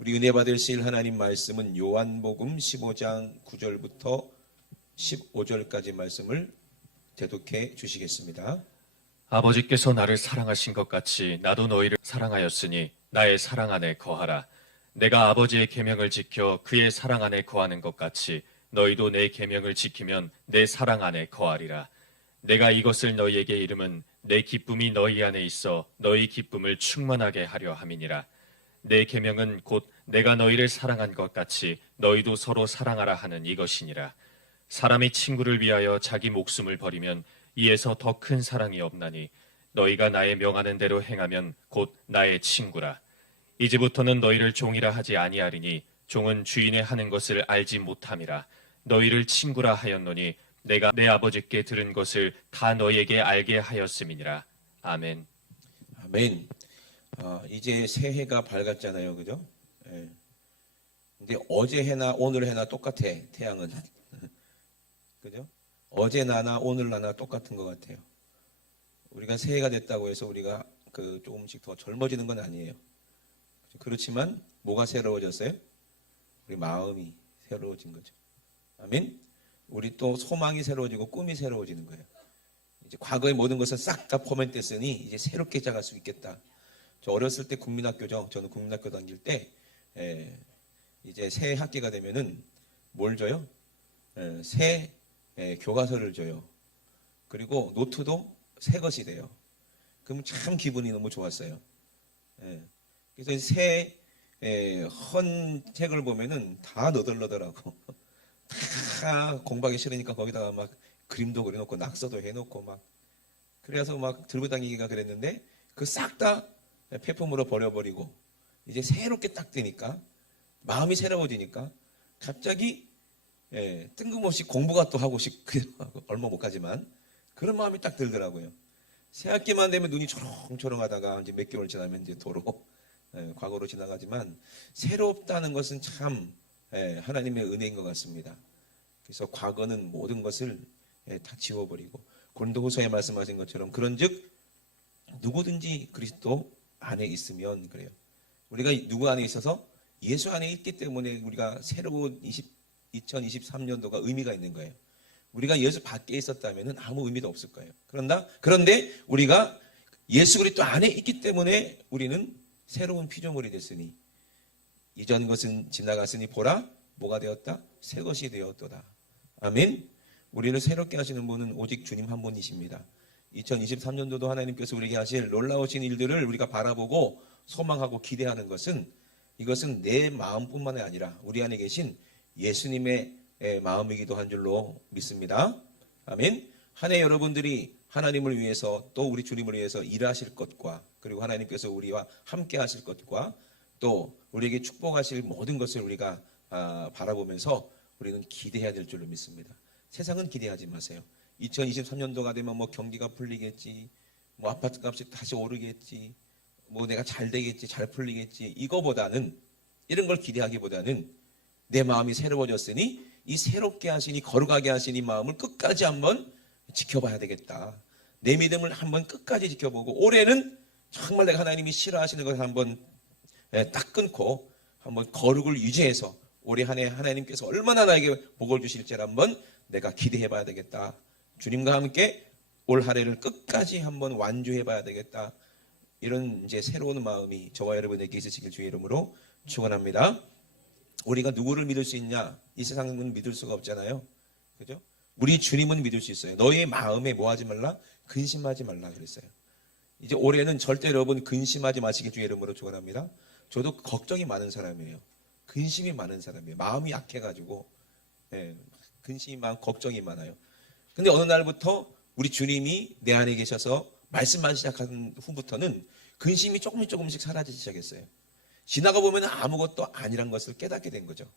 우리 은혜 받으실 하나님 말씀은 요한복음 15장 9절부터 15절까지 말씀을 대독해 주시겠습니다. 아버지께서 나를 사랑하신 것 같이 나도 너희를 사랑하였으니 나의 사랑 안에 거하라. 내가 아버지의 계명을 지켜 그의 사랑 안에 거하는 것 같이 너희도 내 계명을 지키면 내 사랑 안에 거하리라. 내가 이것을 너희에게 이름은 내 기쁨이 너희 안에 있어 너희 기쁨을 충만하게 하려 함이니라. 내 계명은 곧 내가 너희를 사랑한 것 같이 너희도 서로 사랑하라 하는 이것이니라. 사람이 친구를 위하여 자기 목숨을 버리면 이에서 더 큰 사랑이 없나니 너희가 나의 명하는 대로 행하면 곧 나의 친구라. 이제부터는 너희를 종이라 하지 아니하리니 종은 주인의 하는 것을 알지 못함이라. 너희를 친구라 하였노니 내가 내 아버지께 들은 것을 다 너희에게 알게 하였음이니라. 아멘. 아멘. 이제 새해가 밝았잖아요, 그죠? 예. 근데 어제 해나 오늘 해나 똑같아, 태양은. 그죠? 어제 나나 오늘 나나 똑같은 것 같아요. 우리가 새해가 됐다고 해서 우리가 조금씩 더 젊어지는 건 아니에요. 그렇지만 뭐가 새로워졌어요? 우리 마음이 새로워진 거죠. 아멘. 우리 또 소망이 새로워지고 꿈이 새로워지는 거예요. 이제 과거의 모든 것은 싹 다 포맷됐으니 이제 새롭게 자갈 수 있겠다. 저 어렸을 때 국민학교죠. 저는 국민학교 다닐 때 이제 새 학기가 되면은 뭘 줘요? 새 교과서를 줘요. 그리고 노트도 새 것이 돼요. 그럼 참 기분이 너무 좋았어요. 그래서 새 헌 책을 보면은 다 너덜너덜하고 다 공부하기 싫으니까 거기다가 막 그림도 그려놓고 낙서도 해놓고 막 그래서 막 들고 다니기가 그랬는데 그 싹 다 폐품으로 버려버리고 이제 새롭게 딱 되니까 마음이 새로워지니까 갑자기 뜬금없이 공부가 또 하고 싶고 얼마 못 가지만 그런 마음이 딱 들더라고요. 새 학기만 되면 눈이 초롱초롱하다가 이제 몇 개월 지나면 이제 도로 과거로 지나가지만 새롭다는 것은 참 하나님의 은혜인 것 같습니다. 그래서 과거는 모든 것을 다 지워버리고 고린도후서에 말씀하신 것처럼 그런즉 누구든지 그리스도 안에 있으면 그래요. 우리가 누구 안에 있어서 예수 안에 있기 때문에 우리가 새로운 2023년도가 의미가 있는 거예요. 우리가 예수 밖에 있었다면 아무 의미도 없을 거예요. 그런데 우리가 예수 그리스도 안에 있기 때문에 우리는 새로운 피조물이 됐으니 이전 것은 지나갔으니 보라 뭐가 되었다? 새 것이 되었도다. 아멘. 우리를 새롭게 하시는 분은 오직 주님 한 분이십니다. 2023년도도 하나님께서 우리에게 하실 놀라우신 일들을 우리가 바라보고 소망하고 기대하는 것은 이것은 내 마음뿐만 아니라 우리 안에 계신 예수님의 마음이기도 한 줄로 믿습니다. 아멘. 한 해 여러분들이 하나님을 위해서 또 우리 주님을 위해서 일하실 것과 그리고 하나님께서 우리와 함께 하실 것과 또 우리에게 축복하실 모든 것을 우리가 바라보면서 우리는 기대해야 될 줄로 믿습니다. 세상은 기대하지 마세요. 2023년도가 되면 뭐 경기가 풀리겠지, 뭐 아파트 값이 다시 오르겠지, 뭐 내가 잘 되겠지, 잘 풀리겠지, 이거보다는 이런 걸 기대하기보다는 내 마음이 새로워졌으니 이 새롭게 하시니 거룩하게 하시니 마음을 끝까지 한번 지켜봐야 되겠다. 내 믿음을 한번 끝까지 지켜보고 올해는 정말 내가 하나님이 싫어하시는 것을 한번 딱 끊고 한번 거룩을 유지해서 올해 한 해 하나님께서 얼마나 나에게 복을 주실지를 한번 내가 기대해봐야 되겠다. 주님과 함께 올 한 해를 끝까지 한번 완주해봐야 되겠다. 이런 이제 새로운 마음이 저와 여러분에게 있으시길 주의 이름으로 축원합니다. 우리가 누구를 믿을 수 있냐? 이 세상은 믿을 수가 없잖아요. 그죠? 우리 주님은 믿을 수 있어요. 너의 마음에 뭐 하지 말라? 근심하지 말라 그랬어요. 이제 올해는 절대 여러분 근심하지 마시길 주의 이름으로 축원합니다. 저도 걱정이 많은 사람이에요. 근심이 많은 사람이에요. 마음이 약해가지고 근심이 많고 걱정이 많아요. 근데 어느 날부터 우리 주님이 내 안에 계셔서 말씀만 시작한 후부터는 근심이 조금씩 사라지기 시작했어요. 지나가 보면 아무것도 아니란 것을 깨닫게 된 거죠.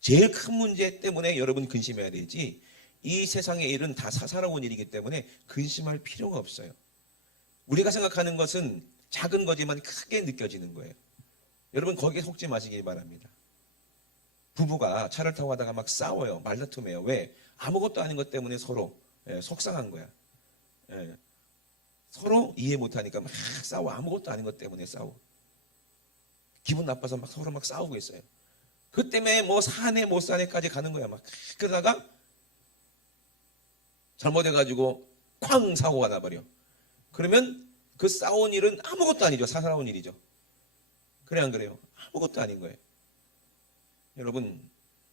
제일 큰 문제 때문에 여러분 근심해야 되지 이 세상의 일은 다 사사로운 일이기 때문에 근심할 필요가 없어요. 우리가 생각하는 것은 작은 거지만 크게 느껴지는 거예요. 여러분 거기에 속지 마시기 바랍니다. 부부가 차를 타고 가다가 막 싸워요. 말다툼해요. 왜? 아무것도 아닌 것 때문에 서로 속상한 거야. 서로 이해 못하니까 막 싸워. 아무것도 아닌 것 때문에 싸워. 기분 나빠서 막 서로 막 싸우고 있어요. 그 때문에 뭐 사내 못 사내까지 가는 거야. 막 그러다가 잘못해가지고 쾅 사고가 나버려. 그러면 그 싸운 일은 아무것도 아니죠. 사사로운 일이죠. 그래 안 그래요? 아무것도 아닌 거예요. 여러분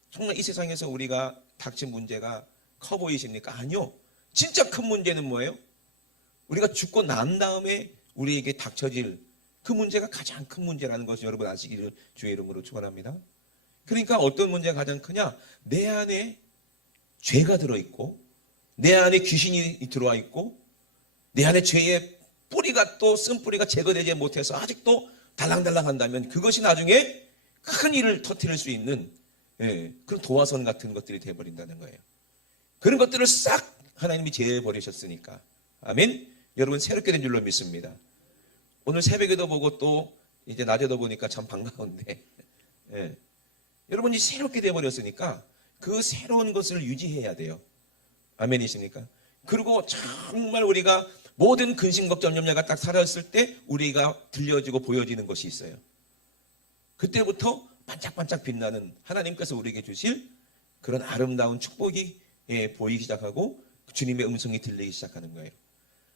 정말 이 세상에서 우리가 닥친 문제가 커 보이십니까? 아니요. 진짜 큰 문제는 뭐예요? 우리가 죽고 난 다음에 우리에게 닥쳐질 그 문제가 가장 큰 문제라는 것을 여러분 아시기를 주의 이름으로 축원합니다. 그러니까 어떤 문제가 가장 크냐? 내 안에 죄가 들어있고 내 안에 귀신이 들어와 있고 내 안에 죄의 뿌리가 또 쓴뿌리가 제거되지 못해서 아직도 달랑달랑한다면 그것이 나중에 큰 일을 터뜨릴 수 있는 그런 도화선 같은 것들이 되어버린다는 거예요. 그런 것들을 싹 하나님이 제어버리셨으니까. 아멘. 여러분 새롭게 된 줄로 믿습니다. 오늘 새벽에도 보고 또 이제 낮에도 보니까 참 반가운데 여러분이 새롭게 되어버렸으니까 그 새로운 것을 유지해야 돼요. 아멘이십니까? 그리고 정말 우리가 모든 근심 걱정 염려가 딱 사라졌을 때 우리가 들려지고 보여지는 것이 있어요. 그때부터 반짝반짝 빛나는 하나님께서 우리에게 주실 그런 아름다운 축복이 보이기 시작하고 주님의 음성이 들리기 시작하는 거예요.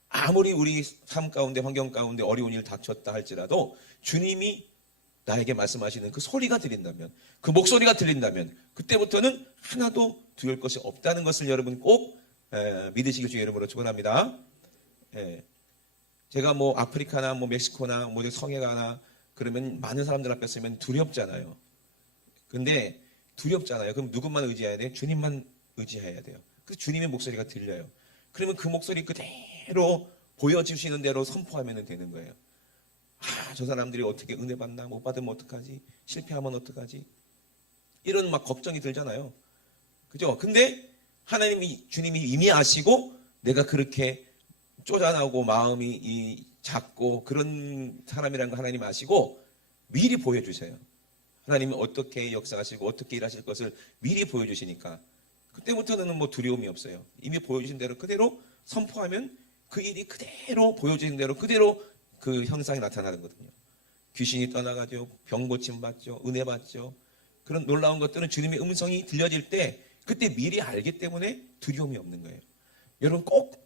아무리 우리 삶 가운데 환경 가운데 어려운 일 닥쳤다 할지라도 주님이 나에게 말씀하시는 그 소리가 들린다면 그 목소리가 들린다면 그때부터는 하나도 두려울 것이 없다는 것을 여러분 꼭 믿으시길 주의 이름으로 축원합니다. 제가 뭐 아프리카나 뭐 멕시코나 뭐 성에 가나 그러면 많은 사람들 앞에 서면 두렵잖아요. 근데 두렵잖아요. 그럼 누구만 의지해야 돼? 주님만 의지해야 돼요. 그래서 주님의 목소리가 들려요. 그러면 그 목소리 그대로 보여주시는 대로 선포하면 되는 거예요. 저 사람들이 어떻게 은혜 받나? 못 받으면 어떡하지? 실패하면 어떡하지? 이런 막 걱정이 들잖아요. 그죠? 근데 주님이 이미 아시고 내가 그렇게 쪼잔하고 마음이 작고 그런 사람이라는 거 하나님 아시고 미리 보여주세요. 하나님이 어떻게 역사하시고 어떻게 일하실 것을 미리 보여주시니까 그때부터는 뭐 두려움이 없어요. 이미 보여주신 대로 그대로 선포하면 그 일이 그대로 보여주신 대로 그대로 그 현상이 나타나는 거거든요. 귀신이 떠나가죠. 병 고침 받죠. 은혜 받죠. 그런 놀라운 것들은 주님의 음성이 들려질 때 그때 미리 알기 때문에 두려움이 없는 거예요. 여러분 꼭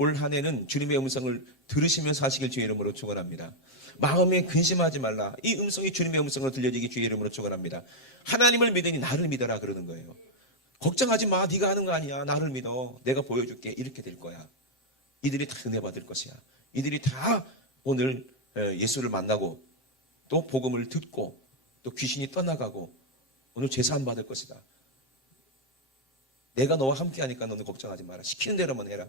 올 한 해는 주님의 음성을 들으시면서 하시길 주의 이름으로 축원합니다. 마음에 근심하지 말라. 이 음성이 주님의 음성으로 들려지기 주의 이름으로 축원합니다. 하나님을 믿으니 나를 믿어라 그러는 거예요. 걱정하지 마. 네가 하는 거 아니야. 나를 믿어. 내가 보여줄게. 이렇게 될 거야. 이들이 다 은혜 받을 것이야. 이들이 다 오늘 예수를 만나고 또 복음을 듣고 또 귀신이 떠나가고 오늘 제사함 받을 것이다. 내가 너와 함께 하니까 너는 걱정하지 마라. 시키는 대로만 해라.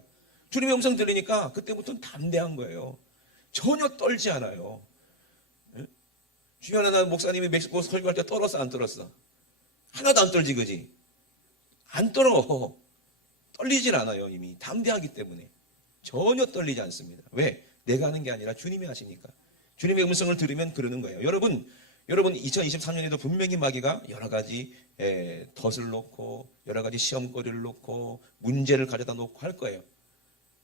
주님의 음성 들리니까 그때부터는 담대한 거예요. 전혀 떨지 않아요. 주변에 목사님이 멕시코 설교할 때 떨었어 안 떨었어? 하나도 안 떨지 그지? 안 떨어. 떨리질 않아요. 이미 담대하기 때문에 전혀 떨리지 않습니다. 왜? 내가 하는 게 아니라 주님이 하시니까. 주님의 음성을 들으면 그러는 거예요. 여러분 2023년에도 분명히 마귀가 여러 가지 덫을 놓고 여러 가지 시험거리를 놓고 문제를 가져다 놓고 할 거예요.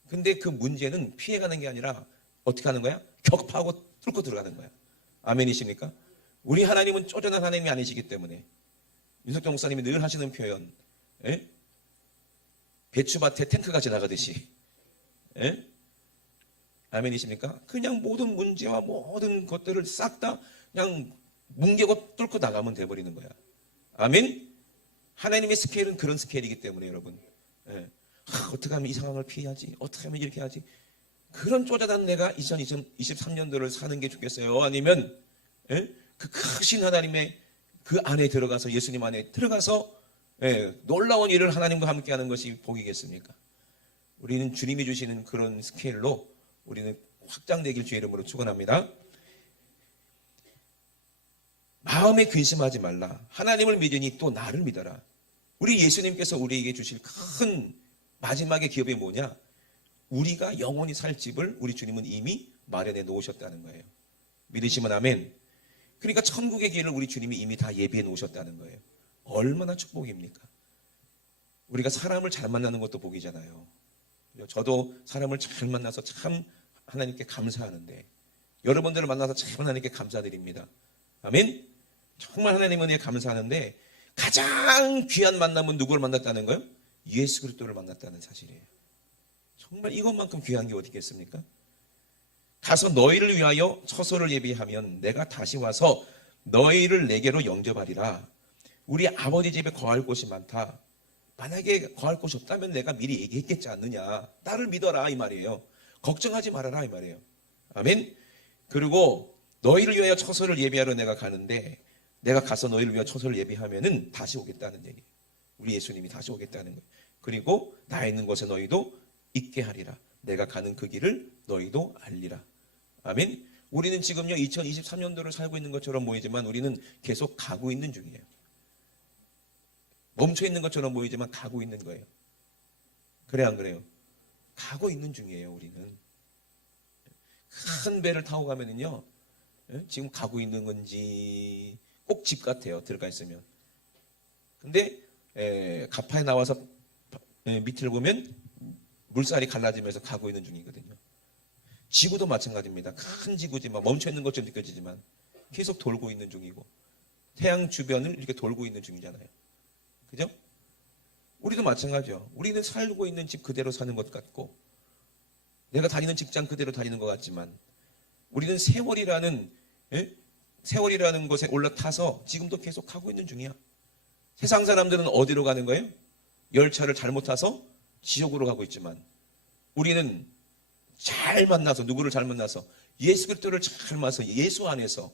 근데 그 문제는 피해가는 게 아니라 어떻게 하는 거야? 격파하고 뚫고 들어가는 거야. 아멘이십니까? 우리 하나님은 쪼잔한 하나님이 아니시기 때문에 윤석정 목사님이 늘 하시는 표현 배추밭에 탱크가 지나가듯이 아멘이십니까? 그냥 모든 문제와 모든 것들을 싹 다 그냥 뭉개고 뚫고 나가면 돼버리는 거야. 아멘? 하나님의 스케일은 그런 스케일이기 때문에 여러분 어떻게 하면 이 상황을 피해야지? 어떻게 하면 이렇게 하지? 그런 쪼잔한 내가 2023년도를 사는 게 좋겠어요? 아니면 그 크신 하나님의 그 안에 들어가서 예수님 안에 들어가서 놀라운 일을 하나님과 함께 하는 것이 복이겠습니까? 우리는 주님이 주시는 그런 스케일로 우리는 확장되길 주의 이름으로 축원합니다. 마음에 근심하지 말라. 하나님을 믿으니 또 나를 믿어라. 우리 예수님께서 우리에게 주실 큰 마지막의 기업이 뭐냐? 우리가 영원히 살 집을 우리 주님은 이미 마련해 놓으셨다는 거예요. 믿으시면 아멘. 그러니까 천국의 길을 우리 주님이 이미 다 예비해 놓으셨다는 거예요. 얼마나 축복입니까? 우리가 사람을 잘 만나는 것도 복이잖아요. 저도 사람을 잘 만나서 참 하나님께 감사하는데 여러분들을 만나서 참 하나님께 감사드립니다. 아멘. 정말 하나님 은혜에 감사하는데 가장 귀한 만남은 누구를 만났다는 거예요? 예수 그리스도를 만났다는 사실이에요. 정말 이것만큼 귀한 게 어디 있겠습니까? 가서 너희를 위하여 처소를 예비하면 내가 다시 와서 너희를 내게로 영접하리라. 우리 아버지 집에 거할 곳이 많다. 만약에 거할 곳이 없다면 내가 미리 얘기했겠지 않느냐. 나를 믿어라 이 말이에요. 걱정하지 말아라 이 말이에요. 아멘. 그리고 너희를 위하여 처소를 예비하러 내가 가는데 내가 가서 너희를 위하여 처소를 예비하면은 다시 오겠다는 얘기. 우리 예수님이 다시 오겠다는 거예요. 그리고 나 있는 곳에 너희도 있게 하리라. 내가 가는 그 길을 너희도 알리라. 아멘. 우리는 지금요 2023년도를 살고 있는 것처럼 보이지만 우리는 계속 가고 있는 중이에요. 멈춰 있는 것처럼 보이지만 가고 있는 거예요. 그래 안 그래요? 가고 있는 중이에요. 우리는 큰 배를 타고 가면은요 지금 가고 있는 건지 꼭 집 같아요. 들어가 있으면. 근데 가파에 나와서 밑을 보면 물살이 갈라지면서 가고 있는 중이거든요. 지구도 마찬가지입니다. 큰 지구지만 멈춰 있는 것처럼 느껴지지만 계속 돌고 있는 중이고 태양 주변을 이렇게 돌고 있는 중이잖아요. 그죠? 우리도 마찬가지죠. 우리는 살고 있는 집 그대로 사는 것 같고 내가 다니는 직장 그대로 다니는 것 같지만 우리는 세월이라는 것에 올라타서 지금도 계속 가고 있는 중이야. 세상 사람들은 어디로 가는 거예요? 열차를 잘못 타서 지옥으로 가고 있지만 우리는 잘 만나서 누구를 잘 만나서 예수 그리스도를 잘 만나서 예수 안에서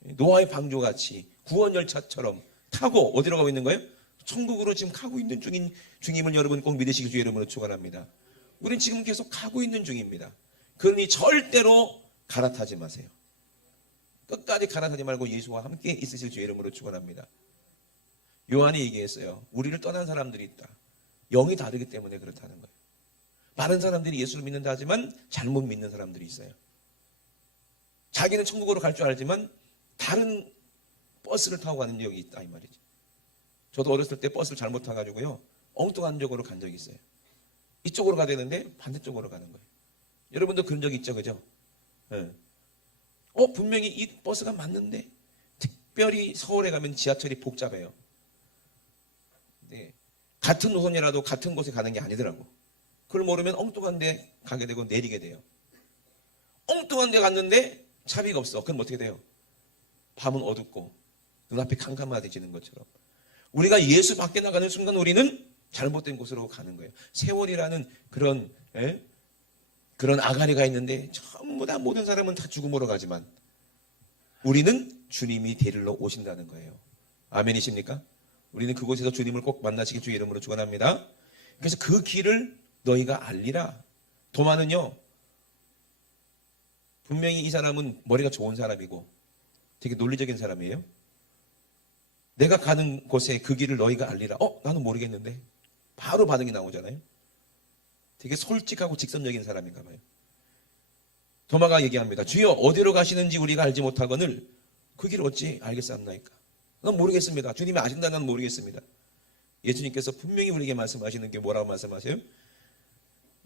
노아의 방주같이 구원 열차처럼 타고 어디로 가고 있는 거예요? 천국으로 지금 가고 있는 중임을 여러분 꼭 믿으시기 주의 이름으로 축원합니다. 우리는 지금 계속 가고 있는 중입니다. 그러니 절대로 갈아타지 마세요. 끝까지 갈아타지 말고 예수와 함께 있으실 주의 이름으로 축원합니다. 요한이 얘기했어요. 우리를 떠난 사람들이 있다. 영이 다르기 때문에 그렇다는 거예요. 많은 사람들이 예수를 믿는다 하지만 잘못 믿는 사람들이 있어요. 자기는 천국으로 갈 줄 알지만 다른 버스를 타고 가는 적이 있다 이 말이죠. 저도 어렸을 때 버스를 잘못 타가지고요 엉뚱한 쪽으로 간 적이 있어요. 이쪽으로 가야 되는데 반대쪽으로 가는 거예요. 여러분도 그런 적 있죠, 그죠? 네. 분명히 이 버스가 맞는데 특별히 서울에 가면 지하철이 복잡해요. 네. 같은 노선이라도 같은 곳에 가는 게 아니더라고. 그걸 모르면 엉뚱한 데 가게 되고 내리게 돼요. 엉뚱한 데 갔는데 차비가 없어. 그럼 어떻게 돼요? 밤은 어둡고 눈앞이 캄캄해지는 것처럼 우리가 예수 밖에 나가는 순간 우리는 잘못된 곳으로 가는 거예요. 세월이라는 그런 아가리가 있는데 전부 다 모든 사람은 다 죽음으로 가지만 우리는 주님이 데리러 오신다는 거예요. 아멘이십니까? 우리는 그곳에서 주님을 꼭 만나시기 주의 이름으로 축원합니다. 그래서 그 길을 너희가 알리라. 도마는요 분명히 이 사람은 머리가 좋은 사람이고 되게 논리적인 사람이에요. 내가 가는 곳에 그 길을 너희가 알리라. 나는 모르겠는데. 바로 반응이 나오잖아요. 되게 솔직하고 직선적인 사람인가 봐요. 도마가 얘기합니다. 주여 어디로 가시는지 우리가 알지 못하거늘 그 길을 어찌 알겠사옵나이까. 난 모르겠습니다. 주님이 아신다는 난 모르겠습니다. 예수님께서 분명히 우리에게 말씀하시는 게 뭐라고 말씀하세요?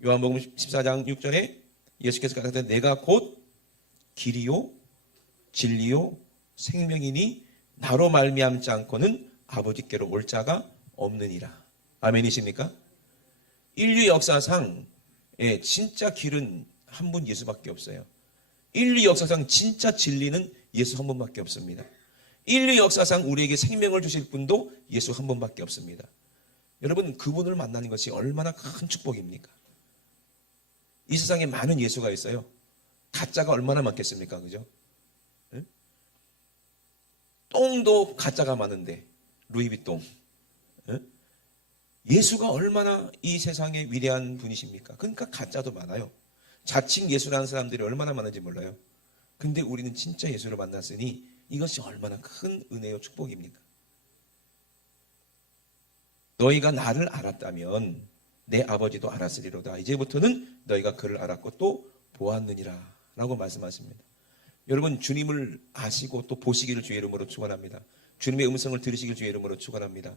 요한복음 14장 6절에 예수께서 가라사대 내가 곧 길이요 진리요 생명이니 나로 말미암지 않고는 아버지께로 올 자가 없느니라. 아멘이십니까? 인류 역사상 진짜 길은 한 분 예수밖에 없어요. 인류 역사상 진짜 진리는 예수 한 분밖에 없습니다. 인류 역사상 우리에게 생명을 주실 분도 예수 한 분밖에 없습니다. 여러분 그분을 만나는 것이 얼마나 큰 축복입니까? 이 세상에 많은 예수가 있어요. 가짜가 얼마나 많겠습니까? 그죠? 똥도 가짜가 많은데 루이비똥. 예수가 얼마나 이 세상에 위대한 분이십니까? 그러니까 가짜도 많아요. 자칭 예수라는 사람들이 얼마나 많은지 몰라요. 근데 우리는 진짜 예수를 만났으니 이것이 얼마나 큰 은혜요 축복입니까? 너희가 나를 알았다면 내 아버지도 알았으리로다. 이제부터는 너희가 그를 알았고 또 보았느니라 라고 말씀하십니다. 여러분 주님을 아시고 또 보시기를 주의 이름으로 축원합니다. 주님의 음성을 들으시길 주의 이름으로 축원합니다.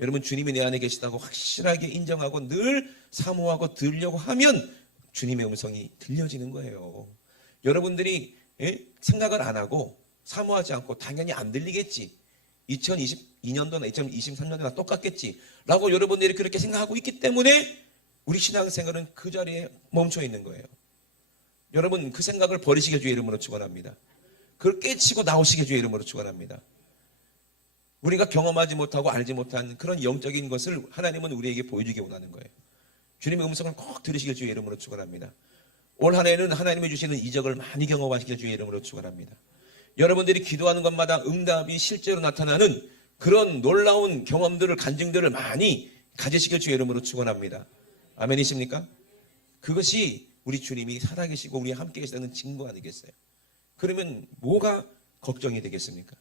여러분 주님이 내 안에 계시다고 확실하게 인정하고 늘 사모하고 들으려고 하면 주님의 음성이 들려지는 거예요. 여러분들이 생각을 안 하고 사모하지 않고 당연히 안 들리겠지. 2022년도나 2023년도나 똑같겠지. 라고 여러분들이 그렇게 생각하고 있기 때문에 우리 신앙생활은 그 자리에 멈춰 있는 거예요. 여러분 그 생각을 버리시게 주의 이름으로 축원합니다. 그걸 깨치고 나오시게 주의 이름으로 축원합니다. 우리가 경험하지 못하고 알지 못한 그런 영적인 것을 하나님은 우리에게 보여주기 원하는 거예요. 주님의 음성을 꼭 들으시길 주의 이름으로 축원합니다. 올 한 해는 하나님이 주시는 이적을 많이 경험하시길 주의 이름으로 축원합니다. 여러분들이 기도하는 것마다 응답이 실제로 나타나는 그런 놀라운 경험들을 간증들을 많이 가지시길 주의 이름으로 축원합니다. 아멘이십니까? 그것이 우리 주님이 살아계시고 우리 함께 계시다는 증거 아니겠어요? 그러면 뭐가 걱정이 되겠습니까?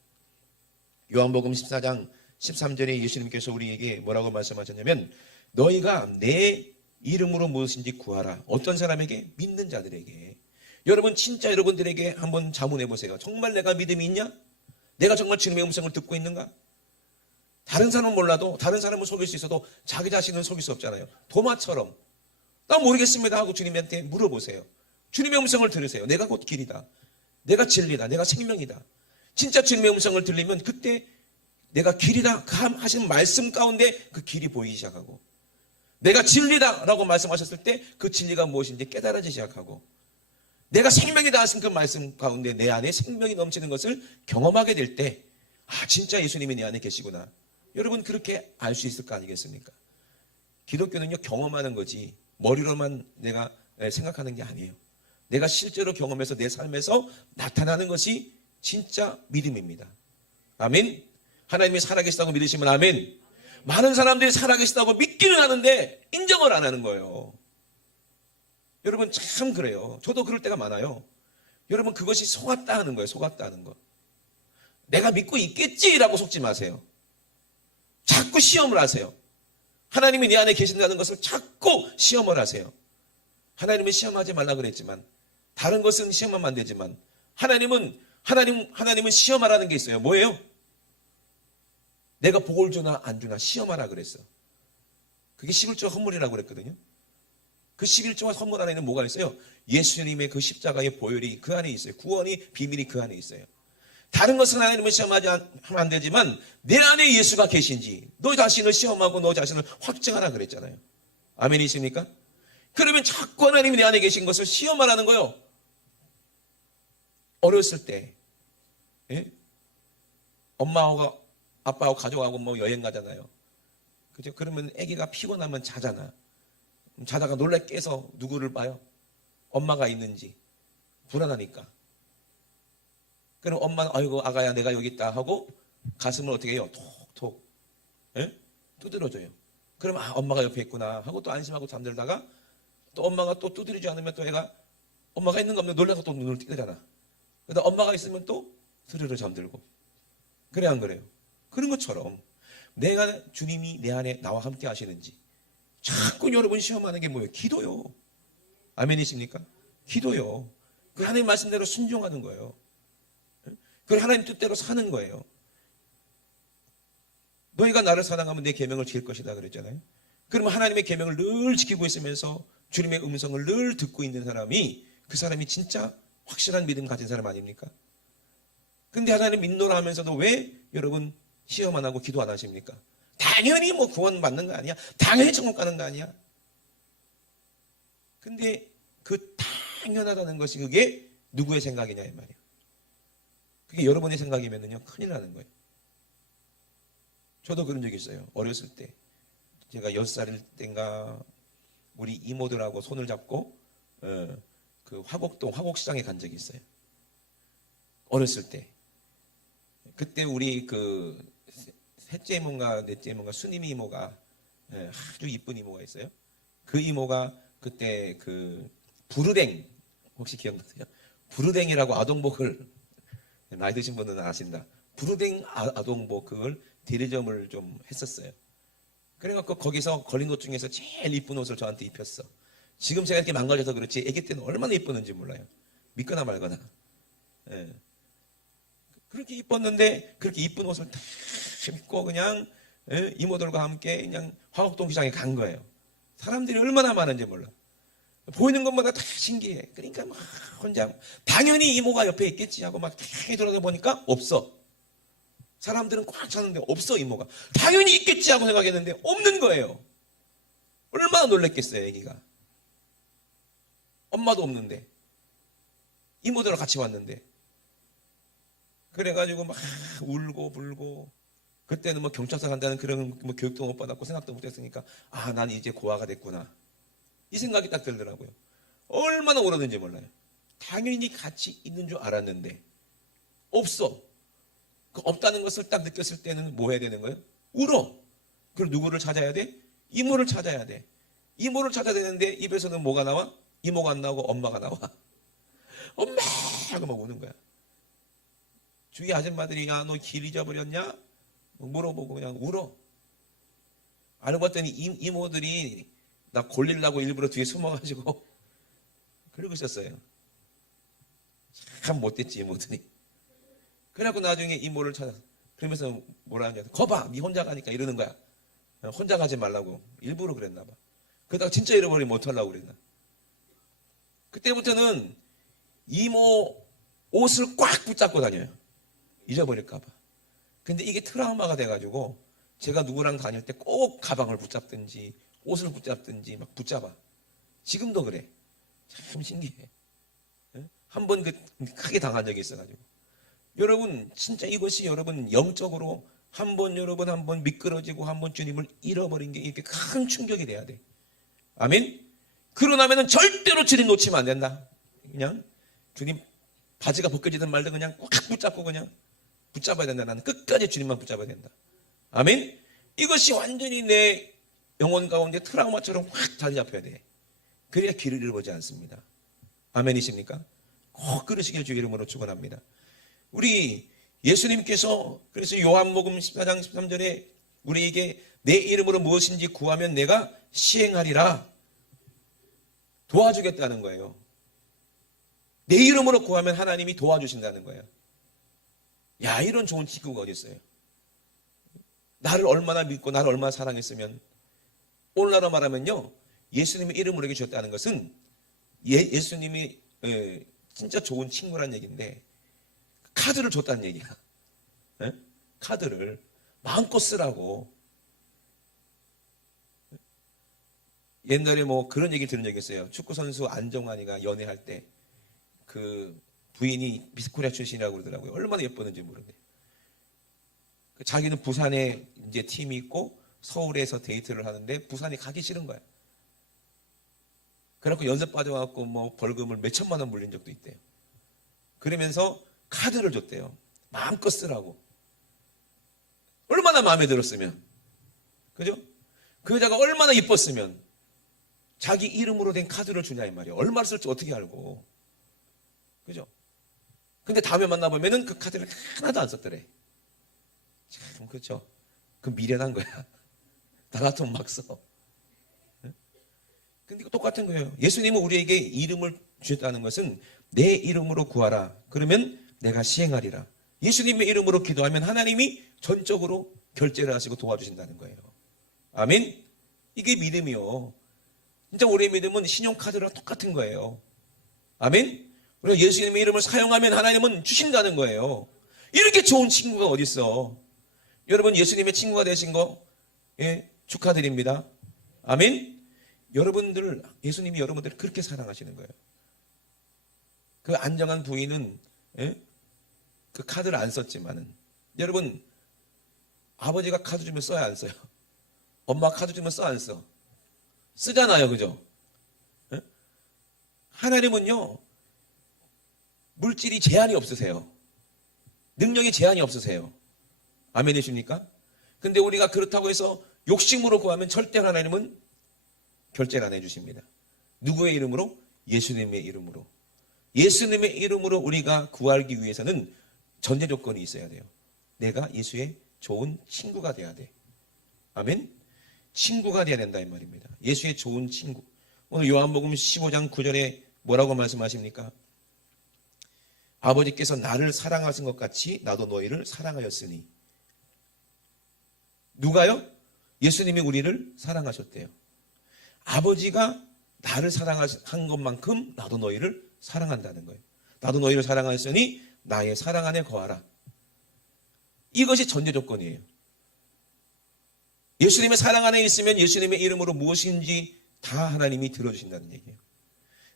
요한복음 14장 13절에 예수님께서 우리에게 뭐라고 말씀하셨냐면 너희가 내 이름으로 무엇인지 구하라. 어떤 사람에게? 믿는 자들에게. 여러분 진짜 여러분들에게 한번 자문해 보세요. 정말 내가 믿음이 있냐? 내가 정말 주님의 음성을 듣고 있는가? 다른 사람은 몰라도 다른 사람은 속일 수 있어도 자기 자신은 속일 수 없잖아요. 도마처럼 나 모르겠습니다 하고 주님한테 물어보세요. 주님의 음성을 들으세요. 내가 곧 길이다. 내가 진리다. 내가 생명이다. 진짜 주님의 음성을 들리면 그때 내가 길이다 하신 말씀 가운데 그 길이 보이기 시작하고 내가 진리다 라고 말씀하셨을 때 그 진리가 무엇인지 깨달아지기 시작하고 내가 생명이다 하신 그 말씀 가운데 내 안에 생명이 넘치는 것을 경험하게 될 때 아 진짜 예수님이 내 안에 계시구나. 여러분 그렇게 알 수 있을 거 아니겠습니까? 기독교는요 경험하는 거지 머리로만 내가 생각하는 게 아니에요. 내가 실제로 경험해서 내 삶에서 나타나는 것이 진짜 믿음입니다. 아멘. 하나님이 살아계시다고 믿으시면 아멘. 많은 사람들이 살아계시다고 믿기는 하는데 인정을 안 하는 거예요. 여러분 참 그래요. 저도 그럴 때가 많아요. 여러분 그것이 속았다 하는 거예요. 속았다 하는 거. 내가 믿고 있겠지라고 속지 마세요. 자꾸 시험을 하세요. 하나님이 내 안에 계신다는 것을 자꾸 시험을 하세요. 하나님은 시험하지 말라 그랬지만 다른 것은 시험하면 안 되지만 하나님은 시험하라는 게 있어요. 뭐예요? 내가 복을 주나 안 주나 시험하라 그랬어. 그게 11조 선물이라고 그랬거든요. 그 11조와 선물 안에는 뭐가 있어요? 예수님의 그 십자가의 보혈이 그 안에 있어요. 구원이 비밀이 그 안에 있어요. 다른 것은 하나님을 시험하지 하면 안 되지만 내 안에 예수가 계신지 너 자신을 시험하고 너 자신을 확증하라 그랬잖아요. 아멘이십니까? 그러면 자꾸 하나님이 내 안에 계신 것을 시험하라는 거예요. 어렸을 때 엄마하고 아빠하고 가족하고 뭐 여행 가잖아요. 그죠? 그러면 아기가 피곤하면 자잖아. 자다가 놀라 깨서 누구를 봐요? 엄마가 있는지 불안하니까. 그럼 엄마는 아이고 아가야 내가 여기 있다 하고 가슴을 어떻게 해요? 톡톡 두드려줘요. 그럼 아 엄마가 옆에 있구나 하고 또 안심하고 잠들다가 또 엄마가 또 두드리지 않으면 또 애가 엄마가 있는 거 없는데 놀라서 또 눈을 뜨잖아. 그러다 엄마가 있으면 또 스르르 잠들고. 그래 안 그래요? 그런 것처럼 내가 주님이 내 안에 나와 함께 하시는지 자꾸 여러분 시험하는 게 뭐예요? 기도요. 아멘이십니까? 기도요. 그 하나님 말씀대로 순종하는 거예요. 그 하나님 뜻대로 사는 거예요. 너희가 나를 사랑하면 내 계명을 지킬 것이다 그랬잖아요. 그러면 하나님의 계명을 늘 지키고 있으면서 주님의 음성을 늘 듣고 있는 사람이 그 사람이 진짜 확실한 믿음 가진 사람 아닙니까? 근데 하나님 믿노라 하면서도 왜 여러분 시험 안 하고 기도 안 하십니까? 당연히 뭐 구원 받는 거 아니야? 당연히 천국 가는 거 아니야? 근데 그 당연하다는 것이 그게 누구의 생각이냐 이 말이에요. 그게 여러분의 생각이면요 큰일 나는 거예요. 저도 그런 적이 있어요. 어렸을 때 제가 6살일 때인가 우리 이모들하고 손을 잡고 그 화곡시장에 간 적이 있어요. 어렸을 때. 그때 우리 그 셋째 이모인가 넷째 이모인가 수님이 이모가 아주 이쁜 이모가 있어요. 그 이모가 그때 그 부르댕 혹시 기억나세요? 부르댕이라고 아동복을 나이 드신 분은 아신다. 부르댕 아동복 그걸 대리점을 좀 했었어요. 그래갖고 거기서 걸린 것 중에서 제일 이쁜 옷을 저한테 입혔어. 지금 제가 이렇게 망가져서 그렇지 애기 때는 얼마나 이뻤는지 몰라요. 믿거나 말거나. 예. 그렇게 이뻤는데 그렇게 이쁜 옷을 다 입고 그냥 이모들과 함께 그냥 화곡동 시장에 간 거예요. 사람들이 얼마나 많은지 몰라. 보이는 것마다 다 신기해. 그러니까 막 혼자 당연히 이모가 옆에 있겠지 하고 막 돌아다 보니까 없어. 사람들은 꽉 찼는데 없어. 이모가 당연히 있겠지 하고 생각했는데 없는 거예요. 얼마나 놀랬겠어요. 애기가. 엄마도 없는데 이모들하고 같이 왔는데. 그래가지고 막 울고 불고. 그때는 뭐 경찰서 간다는 그런 뭐 교육도 못 받았고 생각도 못 했으니까 아, 난 이제 고아가 됐구나, 이 생각이 딱 들더라고요. 얼마나 울었는지 몰라요. 당연히 같이 있는 줄 알았는데 없어. 그 없다는 것을 딱 느꼈을 때는 뭐 해야 되는 거예요? 울어. 그럼 누구를 찾아야 돼? 이모를 찾아야 돼. 이모를 찾아야 되는데 입에서는 뭐가 나와? 이모가 안 나오고 엄마가 나와. 엄마 하고 막 우는 거야. 주위 아줌마들이 야, 너 길 잊어버렸냐? 물어보고 그냥 울어. 알고 봤더니 이모들이 나 골리려고 일부러 뒤에 숨어가지고 그러고 있었어요. 참 못됐지 이모들이. 그래갖고 나중에 이모를 찾아. 그러면서 뭐라 하냐? 거봐, 니 혼자 가니까 이러는 거야. 혼자 가지 말라고 일부러 그랬나 봐. 그러다가 진짜 잃어버리면 어떡하려고 그랬나. 그때부터는 이모 옷을 꽉 붙잡고 다녀요. 잊어버릴까 봐. 근데 이게 트라우마가 돼가지고 제가 누구랑 다닐 때 꼭 가방을 붙잡든지 옷을 붙잡든지 막 붙잡아. 지금도 그래. 참 신기해. 한 번 크게 당한 적이 있어가지고. 여러분 진짜 이것이 여러분 영적으로 한 번 미끄러지고 한 번 주님을 잃어버린 게 이렇게 큰 충격이 돼야 돼. 아멘. 그러나면은 절대로 주님 놓치면 안 된다. 그냥 주님 바지가 벗겨지든 말든 그냥 꽉 붙잡고 그냥 붙잡아야 된다. 나는 끝까지 주님만 붙잡아야 된다. 아멘. 이것이 완전히 내 영혼 가운데 트라우마처럼 확 자리 잡혀야 돼. 그래야 길을 잃어보지 않습니다. 아멘이십니까? 꼭 그러시길 주의 이름으로 축원합니다. 우리 예수님께서 그래서 요한복음 14장 13절에 우리에게 내 이름으로 무엇인지 구하면 내가 시행하리라 도와주겠다는 거예요. 내 이름으로 구하면 하나님이 도와주신다는 거예요. 야, 이런 좋은 친구가 어디 있어요? 나를 얼마나 믿고 나를 얼마나 사랑했으면. 오늘날로 말하면요, 예수님의 이름으로 이렇게 주셨다는 것은 예수님이 진짜 좋은 친구란 얘기인데 카드를 줬다는 얘기야. 카드를 마음껏 쓰라고. 옛날에 뭐 그런 얘기 들은 적이 있어요. 축구선수 안정환이가 연애할 때 그 부인이 미스코리아 출신이라고 그러더라고요. 얼마나 예뻤는지 모르겠네요. 자기는 부산에 이제 팀이 있고 서울에서 데이트를 하는데 부산에 가기 싫은 거야. 그래갖고 연습 빠져갖고 뭐 벌금을 몇 천만 원 물린 적도 있대요. 그러면서 카드를 줬대요. 마음껏 쓰라고. 얼마나 마음에 들었으면. 그죠? 그 여자가 얼마나 이뻤으면 자기 이름으로 된 카드를 주냐 이 말이에요. 얼마를 쓸지 어떻게 알고. 그죠? 근데 다음에 만나보면은 그 카드를 하나도 안 썼더래. 참, 그렇죠? 그 미련한 거야. 나 같으면 막 써. 근데 이거 똑같은 거예요. 예수님은 우리에게 이름을 주셨다는 것은 내 이름으로 구하라. 그러면 내가 시행하리라. 예수님의 이름으로 기도하면 하나님이 전적으로 결제를 하시고 도와주신다는 거예요. 아멘? 이게 믿음이요. 진짜 우리의 믿음은 신용카드랑 똑같은 거예요. 아멘? 우리가 예수님의 이름을 사용하면 하나님은 주신다는 거예요. 이렇게 좋은 친구가 어디 있어? 여러분 예수님의 친구가 되신 거 축하드립니다. 아멘? 여러분들 예수님이 여러분들을 그렇게 사랑하시는 거예요. 그 안정한 부인은 그 카드를 안 썼지만은 여러분 아버지가 카드 주면 써야 안 써요? 엄마가 카드 주면 써 안 써? 쓰잖아요. 그죠? 하나님은요 물질이 제한이 없으세요. 능력이 제한이 없으세요. 아멘이십니까? 근데 우리가 그렇다고 해서 욕심으로 구하면 절대 하나님은 결제를 안 해주십니다. 누구의 이름으로? 예수님의 이름으로. 예수님의 이름으로 우리가 구하기 위해서는 전제 조건이 있어야 돼요. 내가 예수의 좋은 친구가 돼야 돼. 아멘? 친구가 돼야 된다 이 말입니다. 예수의 좋은 친구. 오늘 요한복음 15장 9절에 뭐라고 말씀하십니까? 아버지께서 나를 사랑하신 것 같이 나도 너희를 사랑하였으니. 누가요? 예수님이 우리를 사랑하셨대요. 아버지가 나를 사랑한 것만큼 나도 너희를 사랑한다는 거예요. 나도 너희를 사랑하였으니 나의 사랑 안에 거하라. 이것이 전제 조건이에요. 예수님의 사랑 안에 있으면 예수님의 이름으로 무엇인지 다 하나님이 들어주신다는 얘기예요.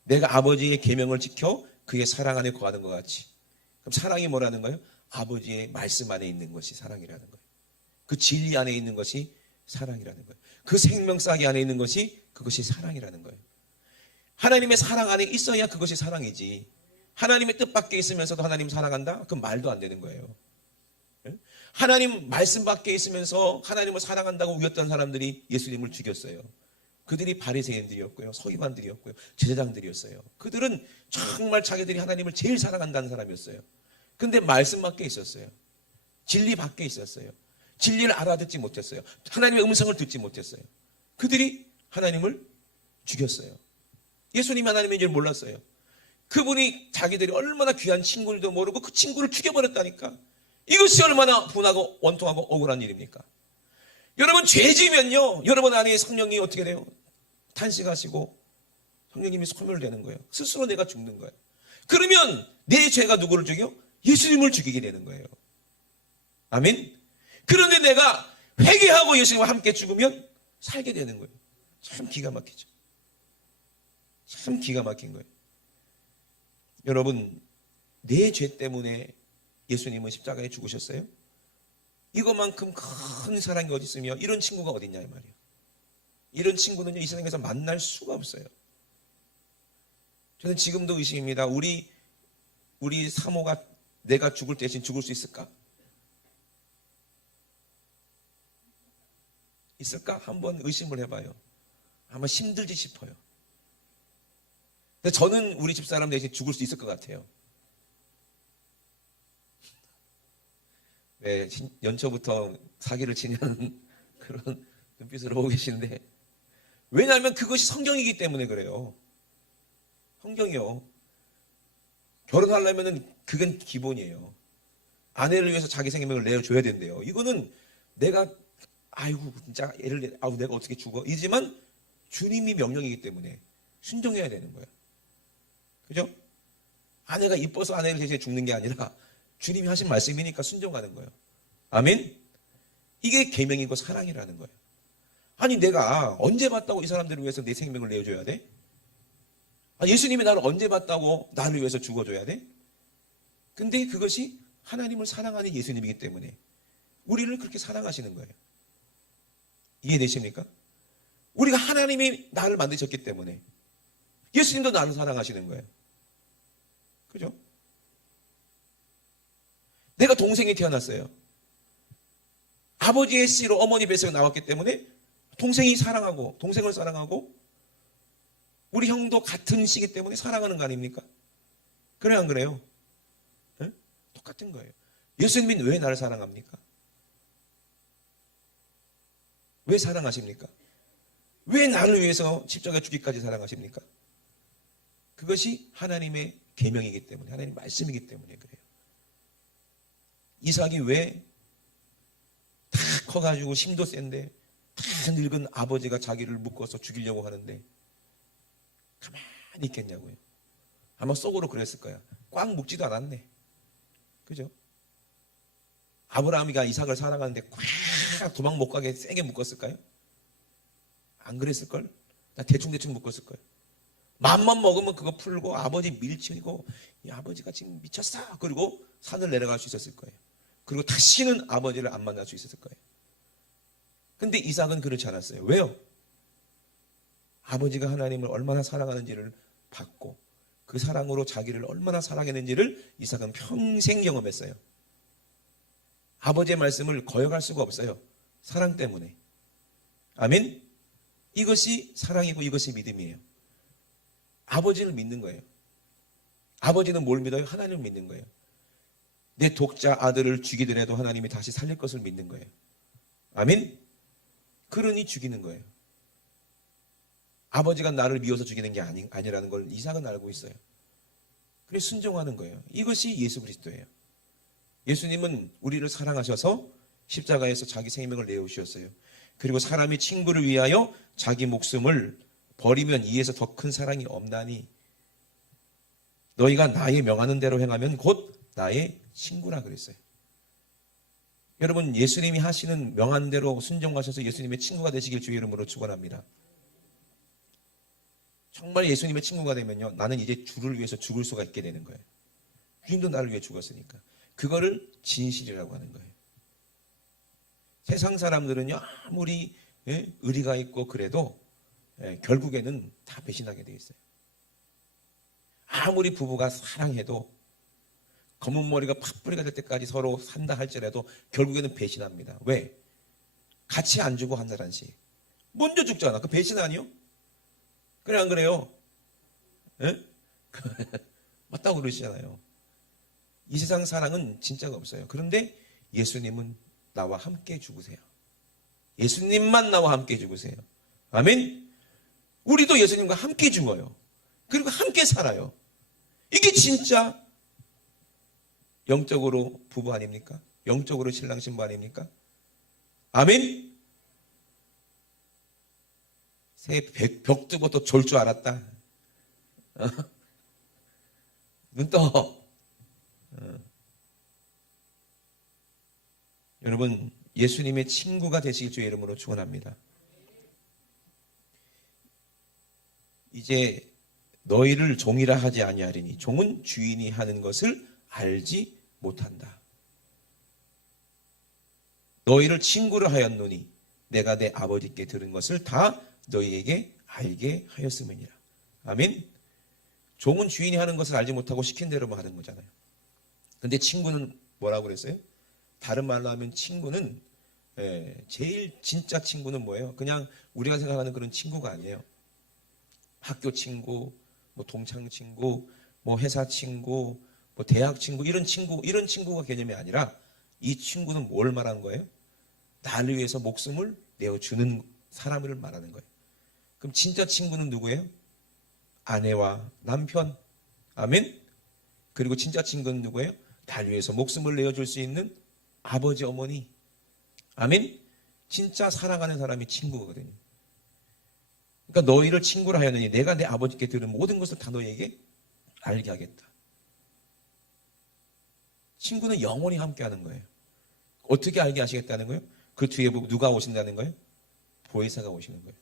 내가 아버지의 계명을 지켜 그의 사랑 안에 거하는 것 같이. 그럼 사랑이 뭐라는 거예요? 아버지의 말씀 안에 있는 것이 사랑이라는 거예요. 그 진리 안에 있는 것이 사랑이라는 거예요. 그 생명싸기 안에 있는 것이 그것이 사랑이라는 거예요. 하나님의 사랑 안에 있어야 그것이 사랑이지. 하나님의 뜻 밖에 있으면서도 하나님 사랑한다? 그건 말도 안 되는 거예요. 하나님 말씀 밖에 있으면서 하나님을 사랑한다고 우겼던 사람들이 예수님을 죽였어요. 그들이 바리새인들이었고요, 서기관들이었고요, 제사장들이었어요. 그들은 정말 자기들이 하나님을 제일 사랑한다는 사람이었어요. 근데 말씀 밖에 있었어요. 진리 밖에 있었어요. 진리를 알아듣지 못했어요. 하나님의 음성을 듣지 못했어요. 그들이 하나님을 죽였어요. 예수님이 하나님인 줄 몰랐어요. 그분이 자기들이 얼마나 귀한 친구인지도 모르고 그 친구를 죽여버렸다니까. 이것이 얼마나 분하고 원통하고 억울한 일입니까? 여러분, 죄 지면요, 여러분 안에 성령이 어떻게 돼요? 탄식하시고 성령님이 소멸되는 거예요. 스스로 내가 죽는 거예요. 그러면 내 죄가 누구를 죽여? 예수님을 죽이게 되는 거예요. 아멘. 그런데 내가 회개하고 예수님과 함께 죽으면 살게 되는 거예요. 참 기가 막히죠. 참 기가 막힌 거예요. 여러분, 내 죄 때문에 예수님은 십자가에 죽으셨어요? 이것만큼 큰 사랑이 어디 있으며 이런 친구가 어디 있냐 이 말이에요. 이런 친구는요, 이 세상에서 만날 수가 없어요. 저는 지금도 의심입니다. 우리 사모가 내가 죽을 대신 죽을 수 있을까? 있을까? 한번 의심을 해봐요. 아마 힘들지 싶어요. 근데 저는 우리 집사람 대신 죽을 수 있을 것 같아요. 왜 연초부터 사기를 치냐는 그런 눈빛으로 보고 계시는데, 왜냐하면 그것이 성경이기 때문에 그래요. 성경이요. 결혼하려면 그건 기본이에요. 아내를 위해서 자기 생명을 내어줘야 된대요. 이거는 내가 아이고 진짜 애를 내가 어떻게 죽어? 이지만 주님이 명령이기 때문에 순종해야 되는 거예요. 그죠? 아내가 이뻐서 아내를 대신해 죽는 게 아니라 주님이 하신 말씀이니까 순종하는 거예요. 아멘? 이게 계명이고 사랑이라는 거예요. 아니, 내가 언제 봤다고 이 사람들을 위해서 내 생명을 내어줘야 돼? 예수님이 나를 언제 봤다고 나를 위해서 죽어줘야 돼? 근데 그것이 하나님을 사랑하는 예수님이기 때문에 우리를 그렇게 사랑하시는 거예요. 이해되십니까? 우리가 하나님이 나를 만드셨기 때문에 예수님도 나를 사랑하시는 거예요. 그죠? 내가 동생이 태어났어요. 아버지의 씨로 어머니 뱃속에 나왔기 때문에 동생을 사랑하고 우리 형도 같은 씨기 때문에 사랑하는 거 아닙니까? 그래요, 안 그래요? 네? 똑같은 거예요. 예수님은 왜 나를 사랑합니까? 왜 사랑하십니까? 왜 나를 위해서 십자가 죽기까지 사랑하십니까? 그것이 하나님의 계명이기 때문에, 하나님의 말씀이기 때문에 그래요. 이삭이 왜 다 커가지고 힘도 센데 다 늙은 아버지가 자기를 묶어서 죽이려고 하는데 가만히 있겠냐고요. 아마 속으로 그랬을 거야. 꽉 묶지도 않았네. 그죠? 아브라함이가 이삭을 사랑하는데 꽉 도망 못 가게 세게 묶었을까요? 안 그랬을걸? 나 대충대충 묶었을거예요. 맘만 먹으면 그거 풀고 아버지 밀치고 이 아버지가 지금 미쳤어. 그리고 산을 내려갈 수 있었을 거예요. 그리고 다시는 아버지를 안 만날 수 있었을 거예요. 근데 이삭은 그렇지 않았어요. 왜요? 아버지가 하나님을 얼마나 사랑하는지를 봤고 그 사랑으로 자기를 얼마나 사랑했는지를 이삭은 평생 경험했어요. 아버지의 말씀을 거역할 수가 없어요. 사랑 때문에. 아멘? 이것이 사랑이고 이것이 믿음이에요. 아버지를 믿는 거예요. 아버지는 뭘 믿어요? 하나님을 믿는 거예요. 내 독자 아들을 죽이더라도 하나님이 다시 살릴 것을 믿는 거예요. 아멘? 그러니 죽이는 거예요. 아버지가 나를 미워서 죽이는 게 아니라는 걸 이삭은 알고 있어요. 그래서 순종하는 거예요. 이것이 예수 그리스도예요. 예수님은 우리를 사랑하셔서 십자가에서 자기 생명을 내어주셨어요. 그리고 사람이 친구를 위하여 자기 목숨을 버리면 이에서 더 큰 사랑이 없나니 너희가 나의 명하는 대로 행하면 곧 나의 친구라 그랬어요. 여러분, 예수님이 하시는 명한 대로 순종하셔서 예수님의 친구가 되시길 주의 이름으로 축원합니다. 정말 예수님의 친구가 되면요, 나는 이제 주를 위해서 죽을 수가 있게 되는 거예요. 주님도 나를 위해 죽었으니까. 그거를 진실이라고 하는 거예요. 세상 사람들은요, 아무리 의리가 있고 그래도 결국에는 다 배신하게 돼 있어요. 아무리 부부가 사랑해도 검은 머리가 팥뿌리가 될 때까지 서로 산다 할지라도 결국에는 배신합니다. 왜? 같이 안 주고 한 달 한씩. 먼저 죽잖아. 그 배신 아니요? 그래 안 그래요? 예? 맞다고 그러시잖아요. 이 세상 사랑은 진짜가 없어요. 그런데 예수님은 나와 함께 죽으세요. 예수님만 나와 함께 죽으세요. 아멘? 우리도 예수님과 함께 죽어요. 그리고 함께 살아요. 이게 진짜 영적으로 부부 아닙니까? 영적으로 신랑 신부 아닙니까? 아멘? 새 벽 두고 또 졸 줄 알았다. 눈 떠. 여러분, 예수님의 친구가 되시길 주의 이름으로 축원합니다. 이제 너희를 종이라 하지 아니하리니 종은 주인이 하는 것을 알지 못한다. 너희를 친구로 하였노니 내가 내 아버지께 들은 것을 다 너희에게 알게 하였음이니라. 아멘. 종은 주인이 하는 것을 알지 못하고 시킨 대로만 하는 거잖아요. 근데 친구는 뭐라고 그랬어요? 다른 말로 하면 친구는 제일 진짜 친구는 뭐예요? 그냥 우리가 생각하는 그런 친구가 아니에요. 학교 친구, 뭐 동창 친구, 뭐 회사 친구, 뭐 대학 친구, 이런 친구가 개념이 아니라 이 친구는 뭘 말하는 거예요? 나를 위해서 목숨을 내어주는 사람을 말하는 거예요. 그럼 진짜 친구는 누구예요? 아내와 남편. 아멘. 그리고 진짜 친구는 누구예요? 나를 위해서 목숨을 내어줄 수 있는 아버지, 어머니. 아멘. 진짜 사랑하는 사람이 친구거든요. 그러니까 너희를 친구라 하였느니 내가 내 아버지께 들은 모든 것을 다 너희에게 알게 하겠다. 친구는 영원히 함께하는 거예요. 어떻게 알게 하시겠다는 거예요? 그 뒤에 누가 오신다는 거예요? 보혜사가 오시는 거예요.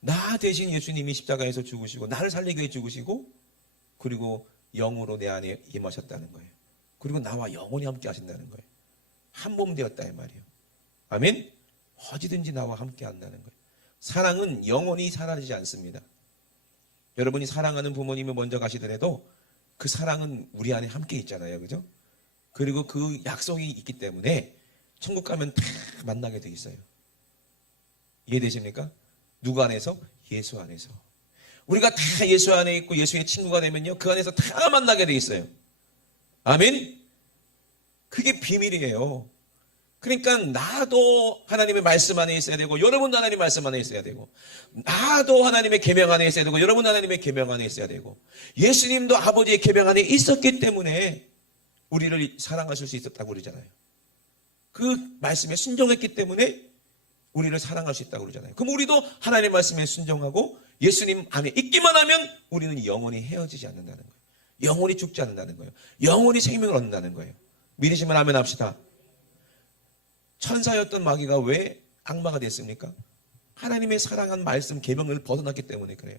나 대신 예수님이 십자가에서 죽으시고 나를 살리기 위해 죽으시고 그리고 영으로 내 안에 임하셨다는 거예요. 그리고 나와 영원히 함께 하신다는 거예요. 한 몸 되었다 이 말이에요. 아멘. 어디든지 나와 함께 한다는 거예요. 사랑은 영원히 사라지지 않습니다. 여러분이 사랑하는 부모님이 먼저 가시더라도 그 사랑은 우리 안에 함께 있잖아요. 그죠? 그리고 그 약속이 있기 때문에 천국 가면 다 만나게 돼 있어요. 이해되십니까? 누구 안에서? 예수 안에서. 우리가 다 예수 안에 있고 예수의 친구가 되면요, 그 안에서 다 만나게 돼 있어요. 아멘? 그게 비밀이에요. 그러니까 나도 하나님의 말씀 안에 있어야 되고 여러분도 하나님의 말씀 안에 있어야 되고 나도 하나님의 계명 안에 있어야 되고 여러분 하나님의 계명 안에 있어야 되고 예수님도 아버지의 계명 안에 있었기 때문에 우리를 사랑하실 수 있었다고 그러잖아요. 그 말씀에 순종했기 때문에 우리를 사랑할 수 있다고 그러잖아요. 그럼 우리도 하나님의 말씀에 순종하고 예수님 안에 있기만 하면 우리는 영원히 헤어지지 않는다는 거예요. 영원히 죽지 않는다는 거예요. 영원히 생명을 얻는다는 거예요. 믿으시면 아멘 합시다. 천사였던 마귀가 왜 악마가 됐습니까? 하나님의 사랑한 말씀 계명을 벗어났기 때문에 그래요.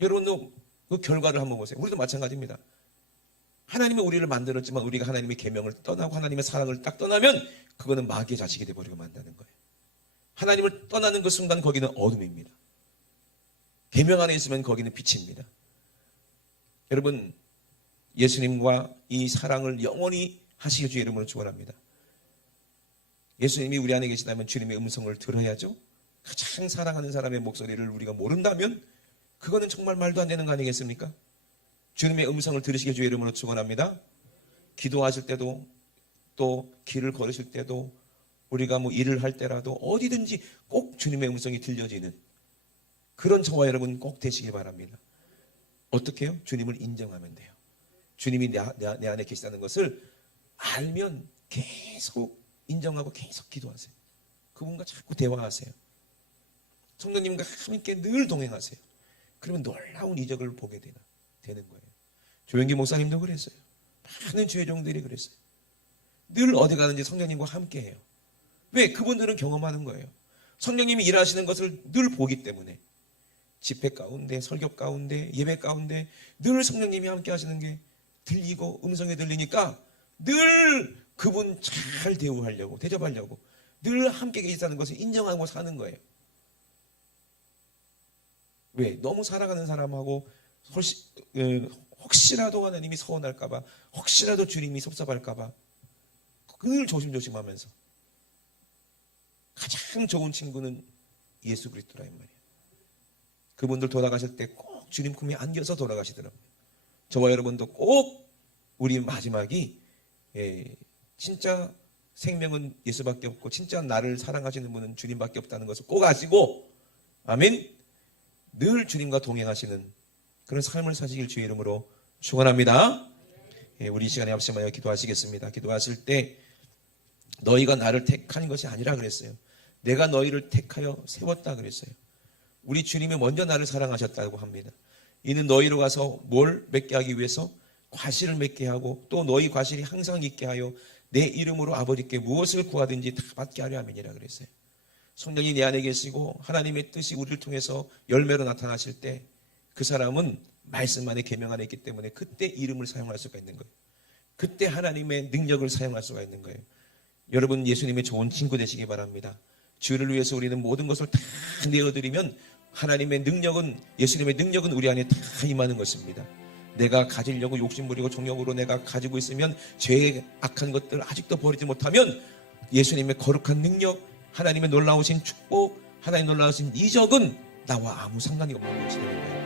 여러분도 그 결과를 한번 보세요. 우리도 마찬가지입니다. 하나님이 우리를 만들었지만 우리가 하나님의 계명을 떠나고 하나님의 사랑을 딱 떠나면 그거는 마귀의 자식이 되어버리고 만다는 거예요. 하나님을 떠나는 그 순간 거기는 어둠입니다. 계명 안에 있으면 거기는 빛입니다. 여러분, 예수님과 이 사랑을 영원히 하시길 주의 이름으로 축원합니다. 예수님이 우리 안에 계시다면 주님의 음성을 들어야죠. 가장 사랑하는 사람의 목소리를 우리가 모른다면 그거는 정말 말도 안 되는 거 아니겠습니까? 주님의 음성을 들으시길 주의 이름으로 축원합니다. 기도하실 때도 또 길을 걸으실 때도 우리가 뭐 일을 할 때라도 어디든지 꼭 주님의 음성이 들려지는 그런 저와 여러분 꼭 되시기 바랍니다. 어떻게 해요? 주님을 인정하면 돼요. 주님이 내 안에 계시다는 것을 알면 계속 인정하고 계속 기도하세요. 그분과 자꾸 대화하세요. 성령님과 함께 늘 동행하세요. 그러면 놀라운 이적을 보게 되는 거예요. 조영기 목사님도 그랬어요. 많은 주의 종들이 그랬어요. 늘 어디 가든지 성령님과 함께 해요. 왜? 그분들은 경험하는 거예요. 성령님이 일하시는 것을 늘 보기 때문에. 집회 가운데, 설교 가운데, 예배 가운데 늘 성령님이 함께 하시는 게 들리고 음성이 들리니까 늘 그분 잘 대우하려고, 대접하려고 늘 함께 계시다는 것을 인정하고 사는 거예요. 왜? 너무 사랑하는 사람하고 혹시라도 하나님이 서운할까봐, 혹시라도 주님이 섭섭할까봐 늘 조심조심하면서. 가장 좋은 친구는 예수 그리스도라 이 말이에요. 그분들 돌아가실 때 꼭 주님 품에 안겨서 돌아가시더라고요. 저와 여러분도 꼭 우리 마지막이 진짜 생명은 예수밖에 없고 진짜 나를 사랑하시는 분은 주님밖에 없다는 것을 꼭 아시고, 아멘, 늘 주님과 동행하시는 그런 삶을 사시길 주의 이름으로 축원합니다. 우리 이 시간에 합심하여 기도하시겠습니다. 기도하실 때 너희가 나를 택한 것이 아니라 그랬어요. 내가 너희를 택하여 세웠다 그랬어요. 우리 주님이 먼저 나를 사랑하셨다고 합니다. 이는 너희로 가서 뭘 맺게 하기 위해서? 과실을 맺게 하고 또 너희 과실이 항상 있게 하여 내 이름으로 아버지께 무엇을 구하든지 다 받게 하려 함이니라 그랬어요. 성령이 내 안에 계시고 하나님의 뜻이 우리를 통해서 열매로 나타나실 때 그 사람은 말씀 안에 계명 안에 있기 때문에 그때 이름을 사용할 수가 있는 거예요. 그때 하나님의 능력을 사용할 수가 있는 거예요. 여러분, 예수님의 좋은 친구 되시기 바랍니다. 주를 위해서 우리는 모든 것을 다 내어드리면 하나님의 능력은, 예수님의 능력은 우리 안에 다 임하는 것입니다. 내가 가지려고 욕심부리고 종욕으로 내가 가지고 있으면, 죄의 악한 것들 아직도 버리지 못하면 예수님의 거룩한 능력, 하나님의 놀라우신 축복, 하나님 놀라우신 이적은 나와 아무 상관이 없는 것이 되는 거예요.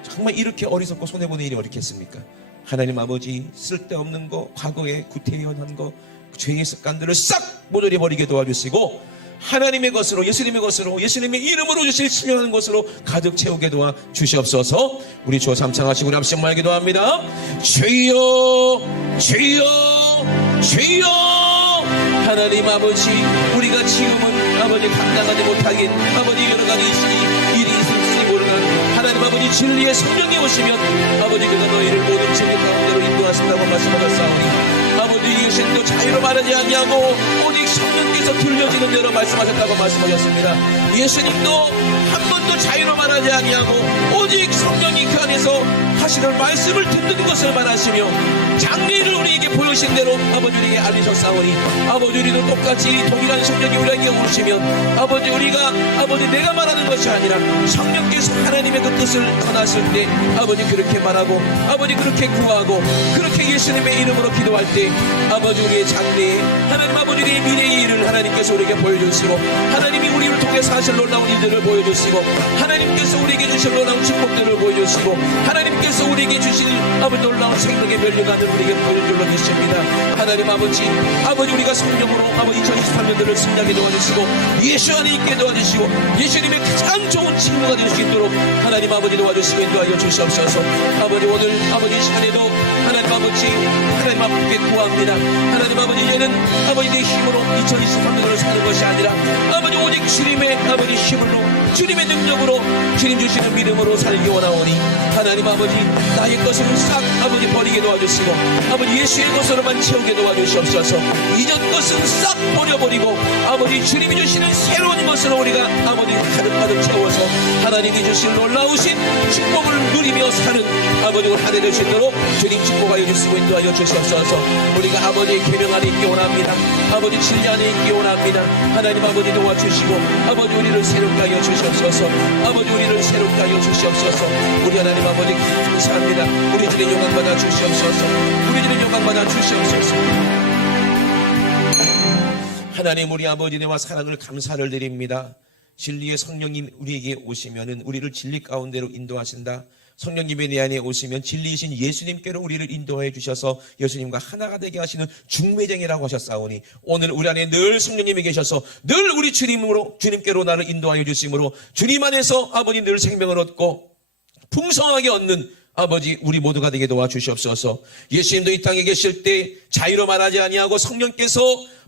정말 이렇게 어리석고 손해보는 일이 어렵겠습니까? 하나님 아버지, 쓸데없는 거, 과거에 구태연한 거, 죄의 습관들을 싹 모조리 버리게 도와주시고 하나님의 것으로, 예수님의 것으로, 예수님의 이름으로 주실 신령한 것으로 가득 채우게 도와 주시옵소서. 우리 주어 삼창하시고 우리 합심하여 기도합니다. 주여, 주여, 주여. 하나님 아버지, 우리가 지금은 아버지 감당하지 못하긴 아버지 여러 가지 일이 있을지 모르나 하나님 아버지 진리의 성령이 오시면 아버지 그가 너희를 모든 진리 가운데로 인도하신다고 말씀하셨사오니 아버지 예수님도 자유로 말하지 아니하고 오직 성령께서 들려지는 대로 말씀하셨다고 말씀하셨습니다. 예수님도 한 번도 자유로 말하지 아니하고 오직 성령이 그 안에서 하시는 말씀을 듣는 것을 말하시며 장래를 우리에게 보여주신 대로 아버지 우리에게 알리셨사오니 아버지 우리도 똑같이 동일한 성령이 우리에게 오시면 아버지 우리가 아버지 내가 말하는 것이 아니라 성령께서 하나님의 그 뜻을 전하실 때 아버지 그렇게 말하고 아버지 그렇게 구하고 그렇게 예수님의 이름으로 기도할 때 아버지 우리의 장래에 하나님 아버지 우리의 미래의 일을 하나님께서 우리에게 보여주시고 하나님이 우리를 통해서 하실 놀라운 일들을 보여주시고 하나님께서 우리에게 주실 놀라운 축복들을 보여주시고 하나님께서 우리에게 주실 아버지 놀라운 생명의 멸류관을 우리에게 보여줄러 주십니다. 하나님 아버지 우리가 성령으로 아버지 2023년도를 승리하게 도와주시고 예수 안에 있게 도와주시고 예수님의 가장 좋은 친구가 될 수 있도록 하나님 아버지 도와주시고 인도하여 주시옵소서. 아버지 오늘 아버지 시간에도 하나님 아버지 하나님 앞에 구합니다. 하나님 아버지 이제는 아버지 내 힘으로 2023년도를 사는 것이 아니라 아버지 오직 주님의 아버지 힘으로 주님의 능력으로 주님 주시는 믿음으로 살기 원하오니 하나님 아버지 나의 것을 싹 아버지 버리게 도와주시고 아버지 예수의 것으로만 채우게 도와주시옵소서. 이전 것은 싹 버려버리고 아버지 주님이 주시는 새로운 것으로 우리가 아버지 가득가득 채워서 하나님이 주신 놀라우신 축복을 누리며 사는 아버지 올 한 해 될 수 있도록 주님 축복하여 주시고 인도하여 주시옵소서. 우리가 아버지의 계명 안에 있기 원합니다. 아버지 진리 안에 있기 원합니다. 하나님 아버지 도와주시고 아버지 우리를 새롭게 하여 주시옵소서. 아버지 우리를 새롭게 하여 주시옵소서. 우리 하나님 아버지 감사합니다. 우리 주님 영광 받아 주시옵소서. 우리 주님 영광 받아 주시옵소서. 하나님 우리 아버지 내와 사랑을 감사를 드립니다. 진리의 성령님 우리에게 오시면은 우리를 진리 가운데로 인도하신다. 성령님이 내 안에 오시면 진리이신 예수님께로 우리를 인도해 주셔서 예수님과 하나가 되게 하시는 중매쟁이라고 하셨사오니 오늘 우리 안에 늘 성령님이 계셔서 늘 우리 주님께로 나를 인도하여 주심으로 주님 안에서 아버지 늘 생명을 얻고 풍성하게 얻는 아버지 우리 모두가 되게 도와주시옵소서. 예수님도 이 땅에 계실 때 자유로 말하지 아니하고 성령께서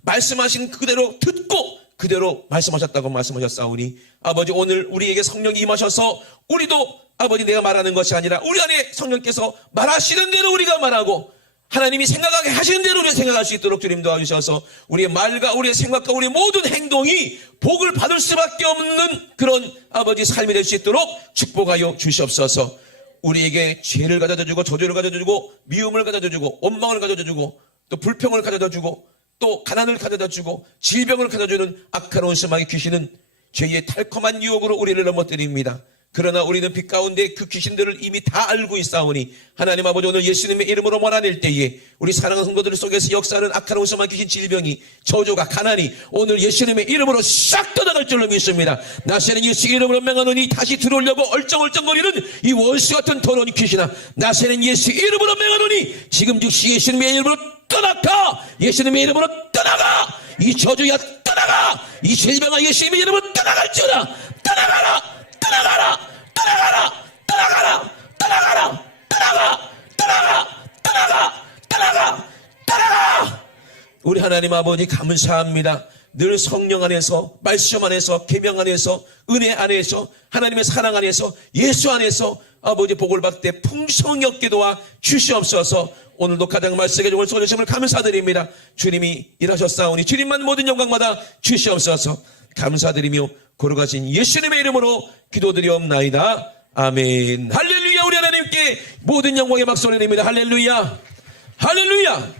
말씀하신 그대로 듣고 그대로 말씀하셨다고 말씀하셨사오니 아버지 오늘 우리에게 성령이 임하셔서 우리도 아버지 내가 말하는 것이 아니라 우리 안에 성령께서 말하시는 대로 우리가 말하고 하나님이 생각하게 하시는 대로 우리가 생각할 수 있도록 주님 도와주셔서 우리의 말과 우리의 생각과 우리의 모든 행동이 복을 받을 수밖에 없는 그런 아버지 삶이 될 수 있도록 축복하여 주시옵소서. 우리에게 죄를 가져다 주고 저주를 가져다 주고 미움을 가져다 주고 원망을 가져다 주고 또 불평을 가져다 주고 또 가난을 가져다 주고 질병을 가져다 주는 악한 수마의 귀신은 죄의 달콤한 유혹으로 우리를 넘어뜨립니다. 그러나 우리는 빛 가운데 그 귀신들을 이미 다 알고 있사오니 하나님 아버지 오늘 예수님의 이름으로 몰아낼 때에 우리 사랑하는 성도들 속에서 역사하는 악한 원수만 귀신 질병이 저주가 가난이 오늘 예수님의 이름으로 싹 떠나갈 줄로 믿습니다. 나세는 예수 이름으로 명하노니 다시 들어오려고 얼쩡얼쩡거리는 이 원수 같은 더러운 귀신아 나세는 예수 이름으로 명하노니 지금 즉시 예수님의 이름으로 떠나가 예수님의 이름으로 떠나가 이 저주야 떠나가 이 질병아 예수님의 이름으로 떠나갈지어다 떠나가라 떠나가라! 떠나가라! 떠나가라! 떠나가라! 떠나가! 떠나가! 떠나가! 떠나가! 떠나가! 우리 하나님 아버지 감사합니다. 늘 성령 안에서 말씀 안에서 계명 안에서 은혜 안에서 하나님의 사랑 안에서 예수 안에서 아버지 복을 받을 때 풍성히 얻게 도와 주시옵소서. 오늘도 가장 말씀에 좋은 소주심을 감사드립니다. 주님이 일하셨사오니 주님만 모든 영광마다 주시옵소서. 감사드리며 거룩하신 예수님의 이름으로 기도드리옵나이다. 아멘. 할렐루야. 우리 하나님께 모든 영광의 박수 올려드립니다. 할렐루야. 할렐루야.